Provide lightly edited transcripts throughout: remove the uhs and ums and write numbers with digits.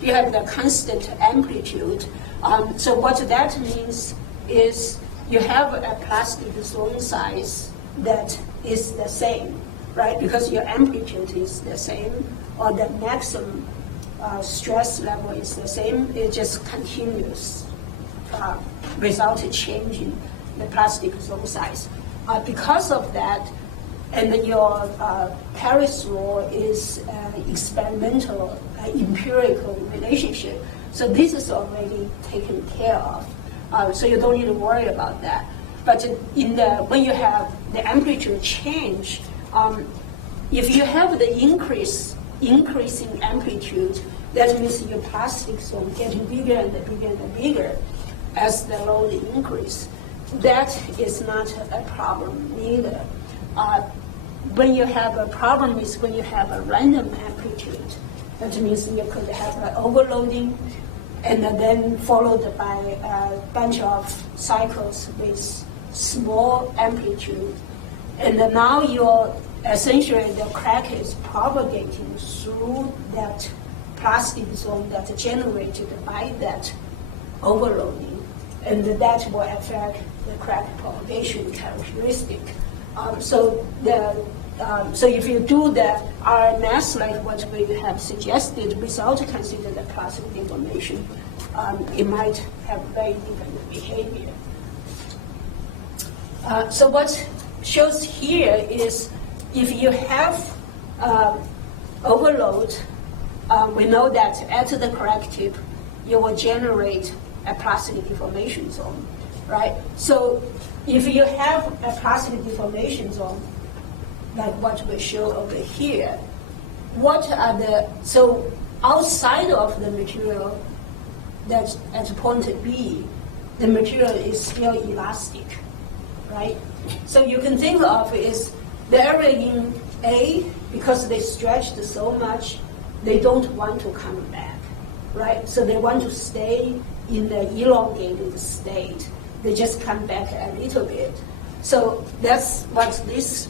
you have the constant amplitude. So what that means is you have a plastic zone size that is the same, right? Because your amplitude is the same, or the maximum stress level is the same. It just continues without changing the plastic zone size. Because of that, and your Paris law is experimental, empirical relationship. So this is already taken care of. So you don't need to worry about that. But when you have the amplitude change, if you have the increasing amplitude, that means your plastic zone getting bigger and bigger and bigger as the load increase. That is not a problem either. When you have a problem is when you have a random amplitude. That means you could have an overloading and then followed by a bunch of cycles with small amplitude. And now essentially the crack is propagating through that plastic zone that's generated by that overloading. And that will affect the crack propagation characteristic. So if you do the RMS like what we have suggested without considering the plastic deformation, it might have very different behavior. So what shows here is if you have overload, we know that at the crack tip, you will generate a plastic deformation zone, right? So if you have a plastic deformation zone, like what we show over here, so outside of the material that's at point B, the material is still elastic, right? So you can think of it as the area in A, because they stretched so much, they don't want to come back, right? So they want to stay in the elongated state. They just come back a little bit. So that's what this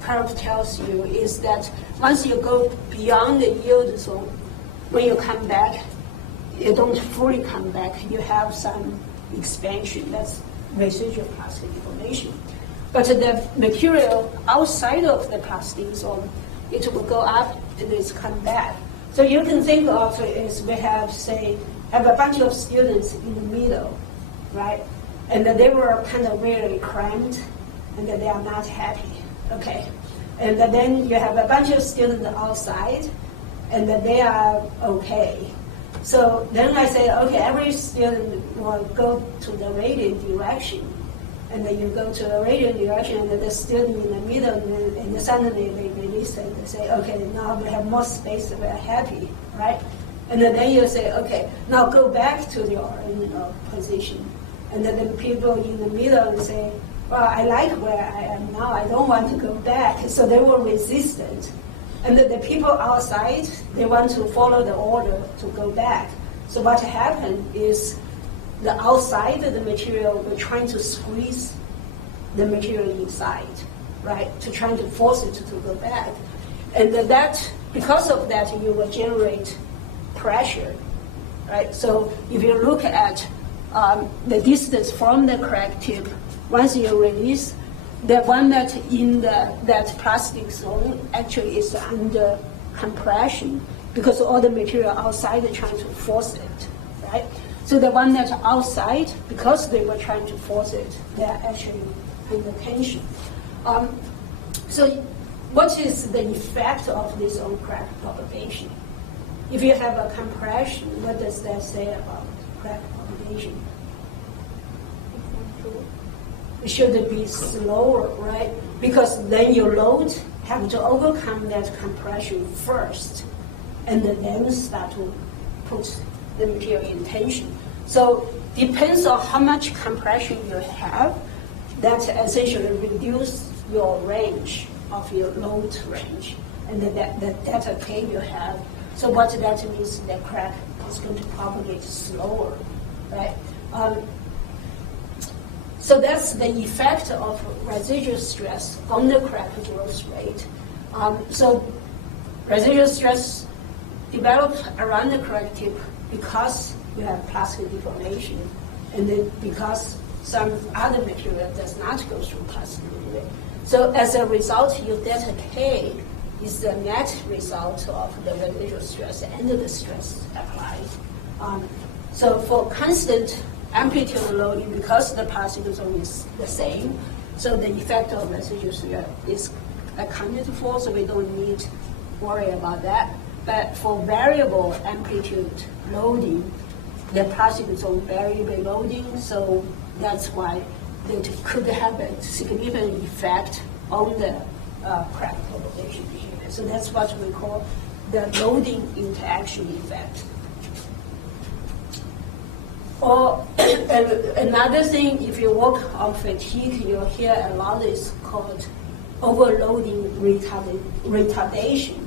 curve tells you, is that once you go beyond the yield zone, when you come back, you don't fully come back. You have some expansion. That's residual plastic deformation. But the material outside of the plastic zone, it will go up and it's come back. So you can think of it as we have a bunch of students in the middle, right? And they were kind of really cramped, and they are not happy, okay? And then you have a bunch of students outside, and they are okay. So then I say, okay, every student will go to the radial direction, and then you go to the radial direction, and the student in the middle, and suddenly they listen, they say, okay, now we have more space, we're happy, right? And then you say, okay, now go back to the original position. And then the people in the middle say, well, I like where I am now, I don't want to go back. So they were resistant. And the people outside, they want to follow the order to go back. So what happened is the outside of the material, we're trying to squeeze the material inside, right? To trying to force it to go back. And that, because of that, you will generate pressure, right? So if you look at the distance from the crack tip, once you release, the one that in that plastic zone actually is under compression because all the material outside are trying to force it, right? So the one that's outside, because they were trying to force it, they're actually under tension. So what is the effect of this on crack propagation? If you have a compression, what does that say about crack propagation? It should be slower, right? Because then your load have to overcome that compression first, and then start to put the material in tension. So depends on how much compression you have, that essentially reduce your range of your load range, and the delta K you have. So what that means, the crack is going to propagate slower, right? So that's the effect of residual stress on the crack growth rate. So residual stress develop around the crack tip because you have plastic deformation, and then because some other material does not go through plastic deformation. So as a result, your delta K is the net result of the residual stress and the stress applied. So for constant amplitude loading, because the particle zone is the same, so the effect of residual stress is accounted for, so we don't need to worry about that. But for variable amplitude loading, the particle zone variable loading, so that's why it could have a significant effect on the crack propagation behavior. So that's what we call the loading interaction effect. Or another thing, if you work on fatigue, you'll hear a lot is called overloading retardation.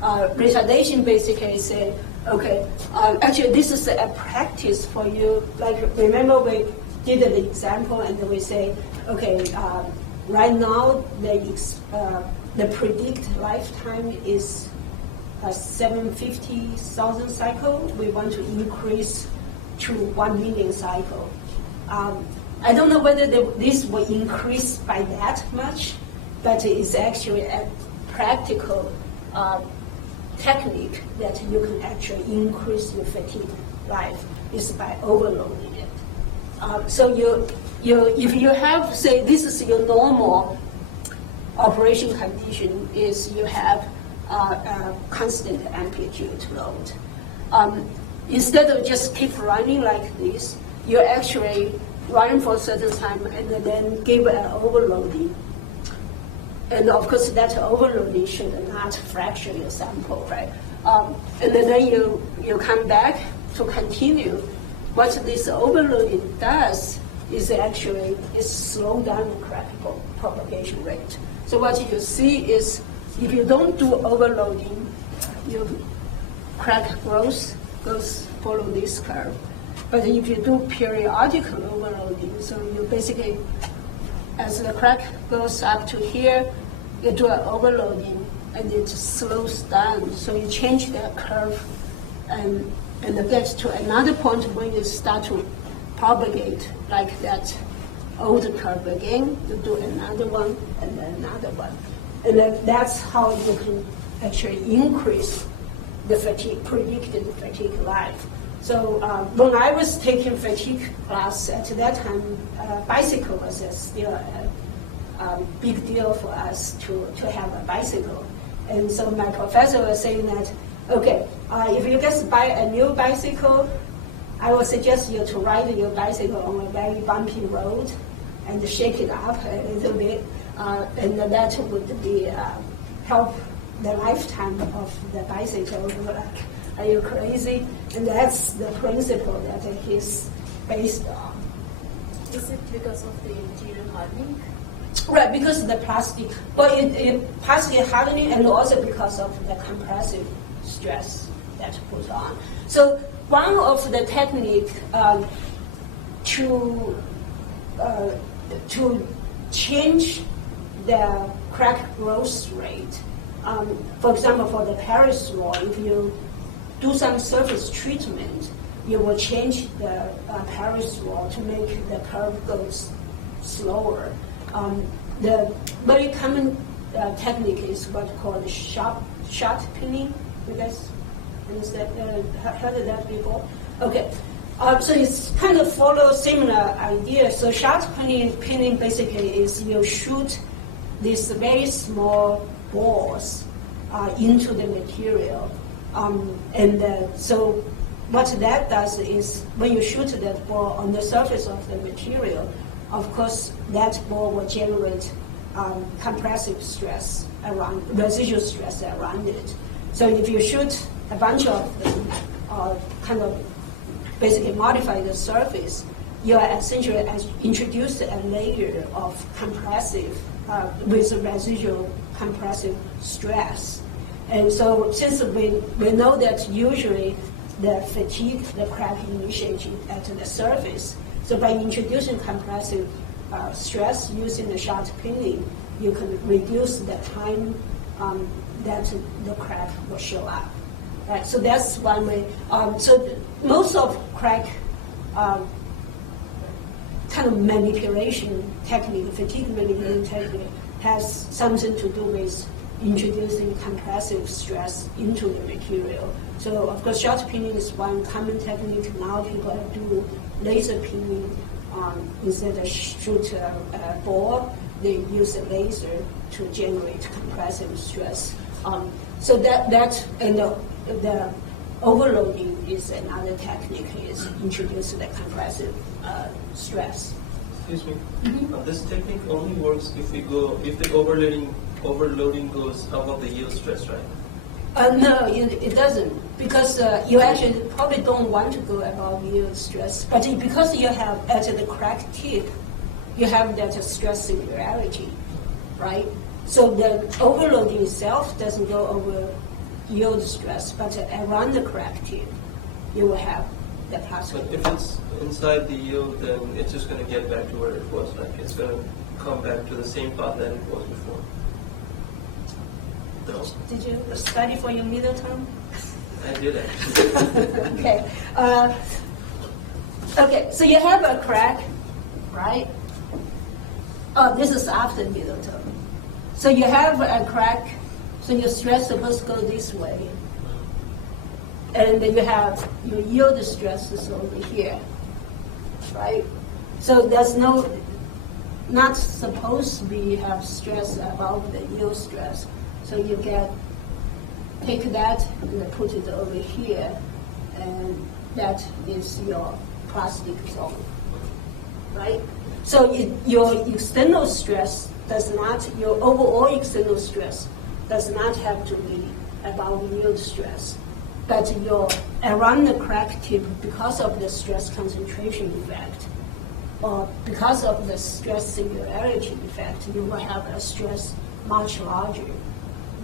Retardation basically say, okay, actually this is a practice for you. Like remember we did the example and we say, okay, right now the predict lifetime is 750,000 cycle. We want to increase to 1 million cycle. I don't know whether this will increase by that much, but it's actually a practical technique that you can actually increase your fatigue life is by overloading it. So if you have, say, this is your normal operation condition, is you have a constant amplitude load. Instead of just keep running like this, you actually run for a certain time and then give an overloading. And of course, that overloading should not fracture your sample, right? And then you come back to continue. What this overloading does is actually slow down the crack propagation rate. So what you see is if you don't do overloading, your crack growth goes follow this curve. But if you do periodical overloading, so you basically, as the crack goes up to here, you do an overloading and it slows down. So you change the curve and get to another point when you start to propagate like that old curve again. You do another one and then another one. And then that's how you can actually increase the fatigue, predicted fatigue life. So when I was taking fatigue class at that time, bicycle was still a big deal for us to have a bicycle. And so my professor was saying that, okay, if you guys buy a new bicycle, I would suggest you to ride your bicycle on a very bumpy road and shake it up a little bit, and that would be help the lifetime of the bicycle. Like, are you crazy? And that's the principle that he's based on. Is it because of the material hardening? Right, because of the plastic, but it plastic hardening and also because of the compressive stress that put on. So one of the technique to change the crack growth rate, for example, for the Paris law, if you do some surface treatment, you will change the Paris law to make the curve go slower. The very common technique is what's called shot pinning. You guys understand? Heard of that before? Okay. So it's kind of follow similar idea. So shot pinning basically is you shoot these very small balls into the material. So what that does is when you shoot that ball on the surface of the material, of course, that ball will generate compressive stress around, residual stress around it. So if you shoot a bunch of them, kind of basically modify the surface, you are essentially introduced a layer of compressive, with residual compressive stress. And so since we know that usually the fatigue, the crack initiates at the surface, so by introducing compressive stress using the shot pinning, you can reduce the time that the crack will show up. Right, so that's one way. Most of crack kind of manipulation technique, fatigue manipulation technique, has something to do with introducing compressive stress into the material. So of course, shot peening is one common technique. Now people do laser peening instead of shoot a ball. They use a laser to generate compressive stress. So that and the overloading is another technique. Is introduce the compressive stress. Excuse me. This technique only works if the overloading goes above the yield stress, right? No, it doesn't, because you actually probably don't want to go above yield stress. But because you have at the crack tip, you have that stress singularity, right? So the overloading itself doesn't go over yield stress, but around the crack tip, you will have the possible. But if it's inside the yield, then it's just going to get back to where it was. Like it's going to come back to the same path that it was before. No? Did you study for your middle term? I did actually. Okay. Okay, so you have a crack, right? Oh, this is after middle term. So you have a crack, so your stress is supposed to go this way. And then you have your yield stress is over here, right? So there's not supposed to be have stress above the yield stress. So you take that and put it over here, and that is your plastic zone, right? So your external stress your overall external stress does not have to be above yield stress. But around the crack tip, because of the stress concentration effect, or because of the stress singularity effect, you will have a stress much larger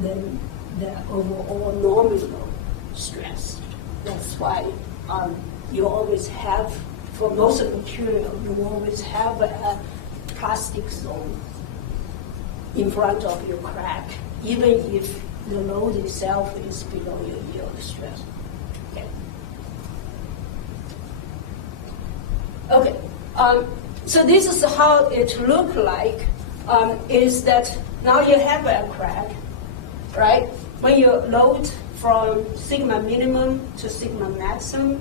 than the overall nominal stress. That's why you always have, for most of the material, you always have a plastic zone in front of your crack, even if the load itself is below your yield stress. Okay. So this is how it look like. Is that now you have a crack, right? When you load from sigma minimum to sigma maximum,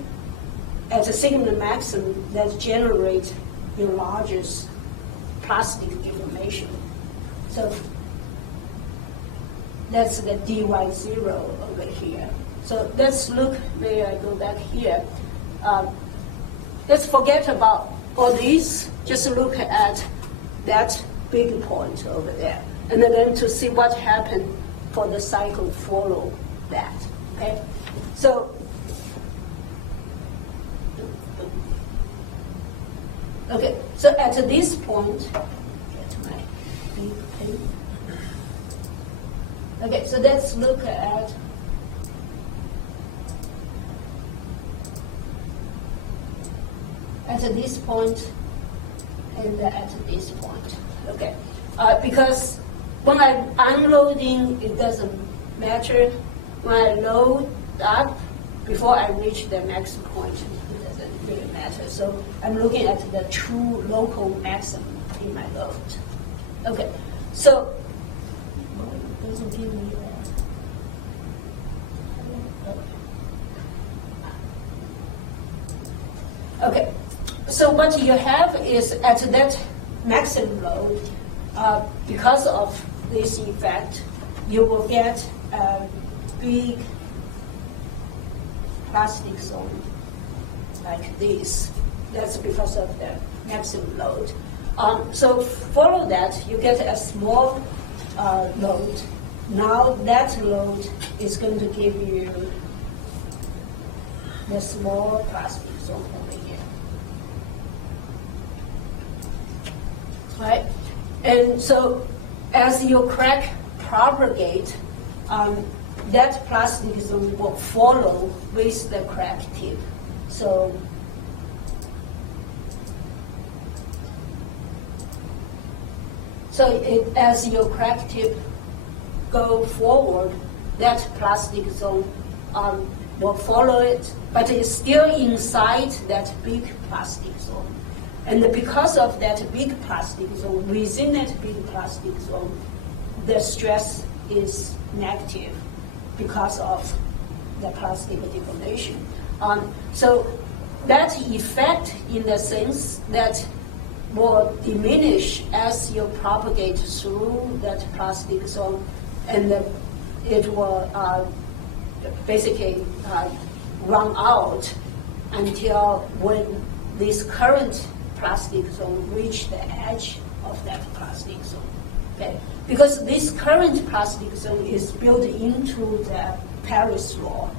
at the sigma maximum, that generates your largest plastic deformation. So that's the dy0 over here. So let's look, maybe I go back here. Let's forget about all these, just look at that big point over there. And then to see what happened for the cycle follow that, okay? So, okay, so at this point, get my big pen. Okay, so let's look at this point and at this point. Okay, because when I'm unloading, it doesn't matter. When I load up, before I reach the max point, it doesn't really matter. So I'm looking at the true local maximum in my load. Okay, so it doesn't give me that. Okay, so what you have is at that maximum load, because of this effect, you will get a big plastic zone like this. That's because of the maximum load. So follow that, you get a small load. Now that load is going to give you the small plastic zone over here. Right? And so as your crack propagate, that plastic zone will follow with the crack tip. So as your crack tip go forward, that plastic zone will follow it, but it's still inside that big plastic zone. And because of that big plastic zone, within that big plastic zone, the stress is negative because of the plastic deformation. So that effect, in the sense that will diminish as you propagate through that plastic zone, and it will basically run out until when this current plastic zone reach the edge of that plastic zone. Okay? Because this current plastic zone is built into the Paris law,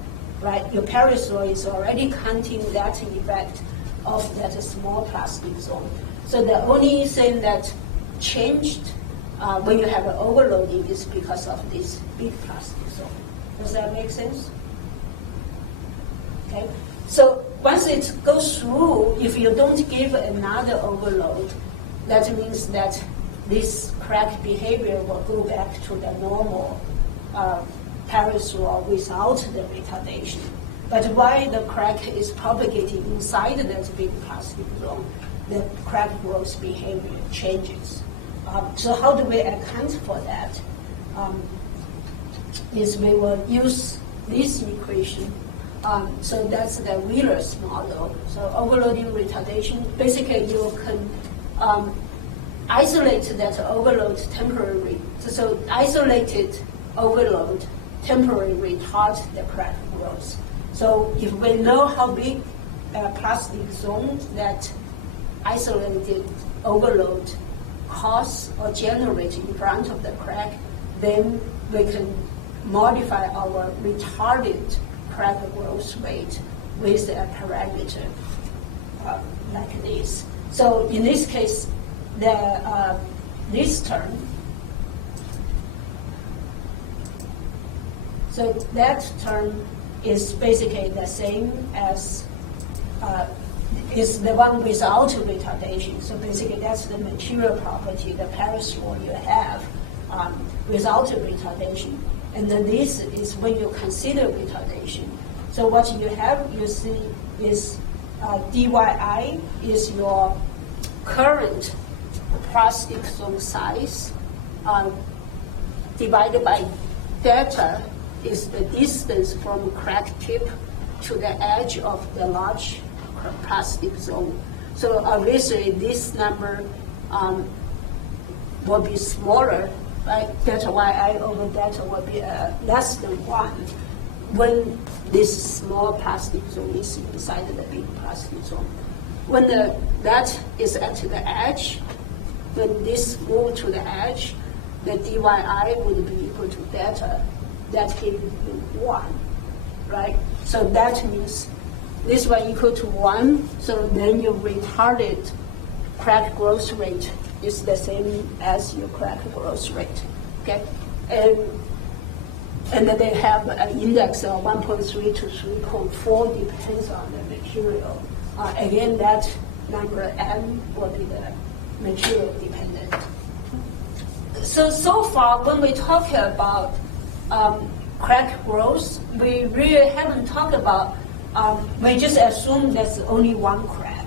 right? Your Paris law is already counting that effect of that small plastic zone. So the only thing that changed when you have an overloading is because of this big plastic zone. Does that make sense? Okay. So once it goes through, if you don't give another overload, that means that this crack behavior will go back to the normal Paris law without the retardation. But while the crack is propagating inside that big plastic zone, the crack growth behavior changes. So how do we account for that? Is we will use this equation. So that's the Wheeler's model. So overloading retardation, basically you can isolate that overload temporarily. So isolated overload temporarily retard the crack growth. So if we know how big a plastic zone that isolated overload cause or generate in front of the crack, then we can modify our retarded crack growth rate with a parameter like this. So in this case, this term, so that term is basically the same as is the one without retardation. So basically that's the material property, the Paris law you have without retardation. And then this is when you consider retardation. So what you have, you see, is dyi is your current plastic zone size divided by delta is the distance from crack tip to the edge of the large plastic zone. So obviously this number will be smaller, right? Delta yi over delta will be less than 1 when this small plastic zone is inside the big plastic zone. When that is at the edge, when this moves to the edge, the dyi would be equal to delta. That gives you 1, right? So that means this one equal to 1, so then your retarded crack growth rate is the same as your crack growth rate, okay? And then they have an index of 1.3 to 3.4, depends on the material. Again, that number n will be the material dependent. So far, when we talk about crack growth, we really haven't talked about, we just assume there's only one crack.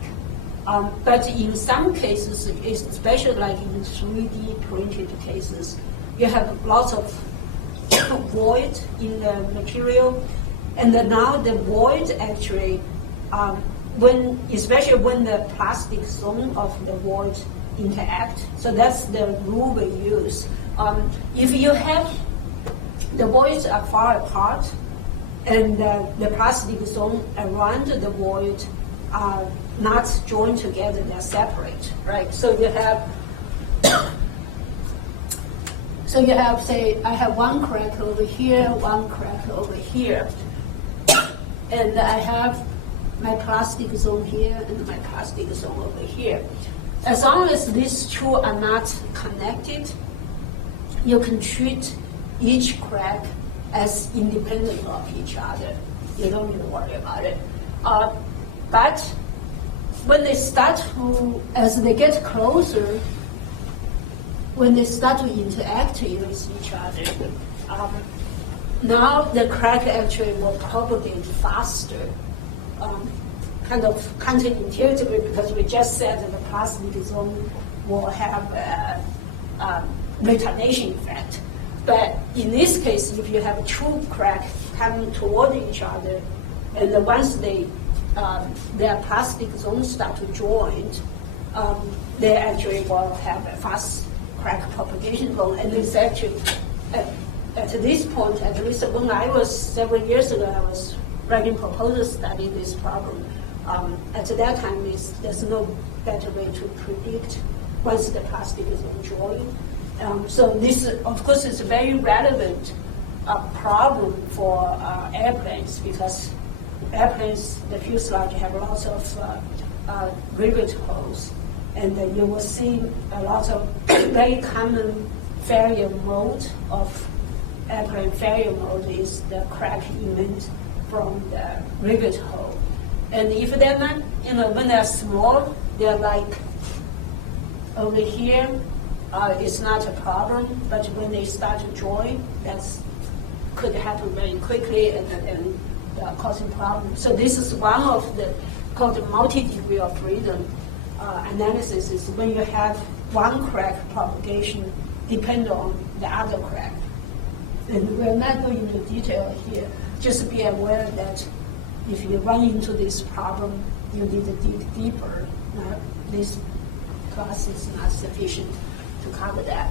But in some cases, especially like in 3D printed cases, you have lots of void in the material, and then now the void actually, especially when the plastic zone of the void interact, so that's the rule we use. If you have the voids are far apart, and the plastic zone around the void are not joined together, they're separate, right? So you have, say, I have one crack over here, one crack over here, and I have my plastic zone here and my plastic zone over here. As long as these two are not connected, you can treat each crack as independent of each other. You don't need to worry about it. But when they start to, as they get closer, when they start to interact with each other, now the crack actually will propagate faster, kind of counterintuitively, because we just said that the plastic zone will have a retardation effect. But in this case, if you have a true crack coming toward each other, and then once their plastic zones start to join, they actually will have a fast crack propagation zone. And it's actually, at this point, at least when I was several years ago, I was writing proposals studying this problem. At that time, there's no better way to predict once the plastic is joined. So this, of course, is a very relevant problem for airplanes, because airplanes, the fuselage have lots of rivet holes, and you will see a lot of very common failure mode of airplane failure mode is the crack emit from the rivet hole. And if they're not, when they're small, they're like over here, it's not a problem, but when they start to join, that's could happen very quickly and causing problems. So this is one of the called multi-degree of freedom analysis, is when you have one crack propagation depend on the other crack. And we're not going into detail here. Just be aware that if you run into this problem, you need to dig deeper. This class is not sufficient to cover that.